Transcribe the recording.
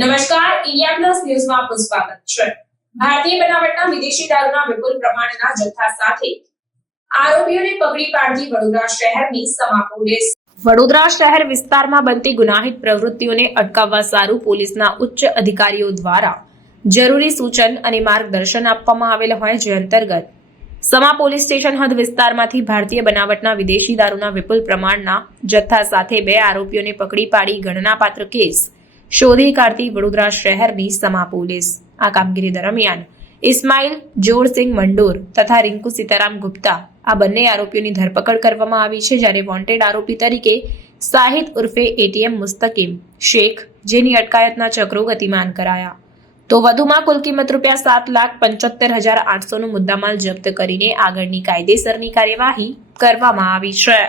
નમસ્કાર, India plus ન્યૂઝમાં આપનું સ્વાગત છે। ભારતીય બનાવટના વિદેશી દારૂના વિપુલ પ્રમાણના જથ્થા સાથે આરોપીઓને પકડી પાડતી વડોદરા શહેરની સમા પોલીસ। વડોદરા શહેર વિસ્તારમાં બનતી ગુનાહિત પ્રવૃત્તિઓને અટકાવવા સારું પોલીસના ઉચ્ચ અધિકારીઓ દ્વારા જરૂરી સૂચન અને માર્ગદર્શન આપવામાં આવેલ હોય, જે અંતર્ગત સમા પોલીસ સ્ટેશન હદ વિસ્તારમાંથી ભારતીય બનાવટના વિદેશી દારૂના વિપુલ પ્રમાણના જથ્થા સાથે 2 આરોપીઓને પકડી પાડી ગણનાપાત્ર કેસ શોધી કાઢતી વડોદરા શહેરની સમા પોલીસ। આ કામગીરી દરમિયાન ઇસ્માઇલ જોરસિંહ મંડોર તથા રિંકુ સીતારામ ગુપ્તા આ બંને આરોપીઓની ધરપકડ કરવામાં આવી છે, જ્યારે વોન્ટેડ આરોપી તરીકે સાહિદ ઉર્ફે એટીએમ મુસ્તકીમ શેખ, જેની અટકાયતના ચક્રો ગતિમાન કરાયા, તો વધુમાં કુલ કિંમત ₹7,75,800નો મુદ્દામાલ જપ્ત કરીને આગળની કાયદેસરની કાર્યવાહી કરવામાં આવી છે।